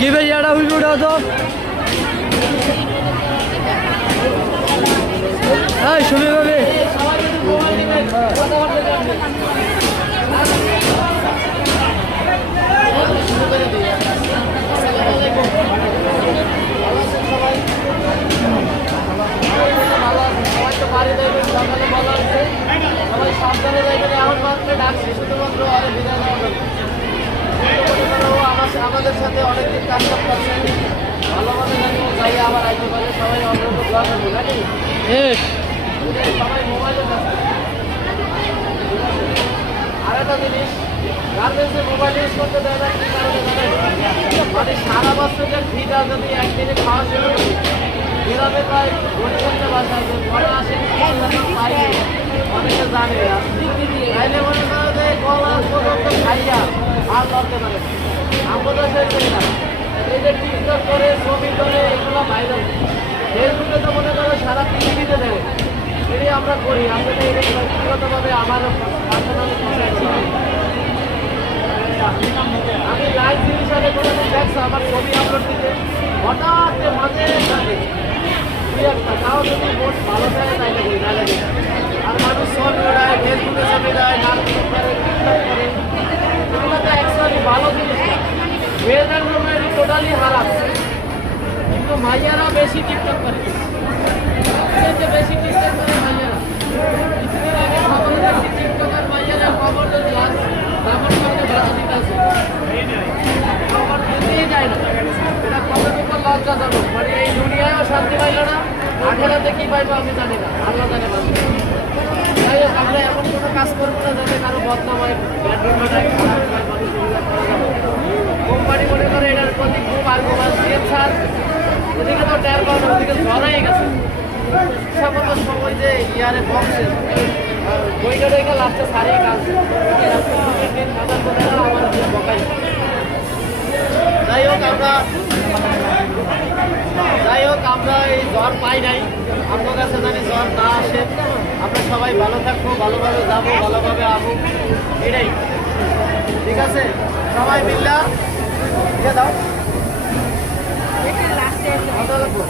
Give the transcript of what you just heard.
গিবে ইয়াটা হইল ওটা তো শুনে পাবে সবাই সাবধানে যাইবেন এমন মাত্র ডাকছি শুধুমাত্র আমাদের সাথে অনেকদিন কাজ করতেছে ভালোভাবে জানি যাই আবার আইতে পারে সবাই অনুরোধ দোয়া করবো নাকি সবাই মোবাইলে আর একটা জিনিস গার্মেন্টসে মোবাইল ইউজ করতে দেয় না কি কারণে মানে সারা বছরের ফিটা যদি একদিনে খাওয়া শুরু করি গ্রামে প্রায় গরিবের বাসায় যে ঘরে আসে অনেকে জানে তাইলে মনে করো যে গলা পর্যন্ত খাইয়া আর করতে পারে আমরা করি না এই যে টিকটক করে ছবি করে এগুলো ভাইরাল ফেসবুকে তো মনে করো সারা পৃথিবীতে দেয় এটাই আমরা করি আমরা এই ব্যক্তিগতভাবে আমার পার্সোনালি আমি লাইভ হিসাবে কোনো দেখছো আমার ছবি আপলোড দিতে হঠাৎ মাঝে থাকে একটা তাও যদি মোট ভালো থাকে তাইলে করি না লাগে আর মানুষ ছবি ওড়ায় ফেসবুকে ছবি দেয় নাম করে টিকটক করে এগুলো তো অ্যাকচুয়ালি ভালো জিনিস না মেয়েদের জন্য এটি টোটালি হারাম কিন্তু মাইয়ারা বেশি টিকটক করে বেশি টিকটক করে মাইয়ারা কিছুদিন আগে খবর দেখছি টিকটকের মাইয়ারা খবর যদি দামন করতে বাধা দিতে আছে খবর দিতেই যায় না এটা কতটুকু লজ্জাজনক মানে এই দুনিয়ায়ও শান্তি পাইল না আখেরাতে কি পাইবো আমি জানি না আল্লাহ জানে বাস যাই হোক আমরা এমন কোনো কাজ করবো না যাতে কারো বদনাম হয় ব্যাডরুম বানায় কোম্পানি মনে করে এটার প্রতি খুব আগ্রহ স্যার ওদিকে তো ট্যার পাওয়া ওদিকে ঝড়াই গেছে ইচ্ছামত সময় যে ইয়ারে বক্সে বইটা ডইকা লাস্টে সারিয়ে কাজ দিন মাথার করে আমার বকাই যাই হোক আমরা এই জ্বর পাই নাই আপনার কাছে জানি জ্বর না আসে আমরা সবাই ভালো থাকবো ভালোভাবে যাবো ভালোভাবে আসবো এটাই ঠিক আছে সবাই মিল্লা দিয়ে দাও ভালো লাগবো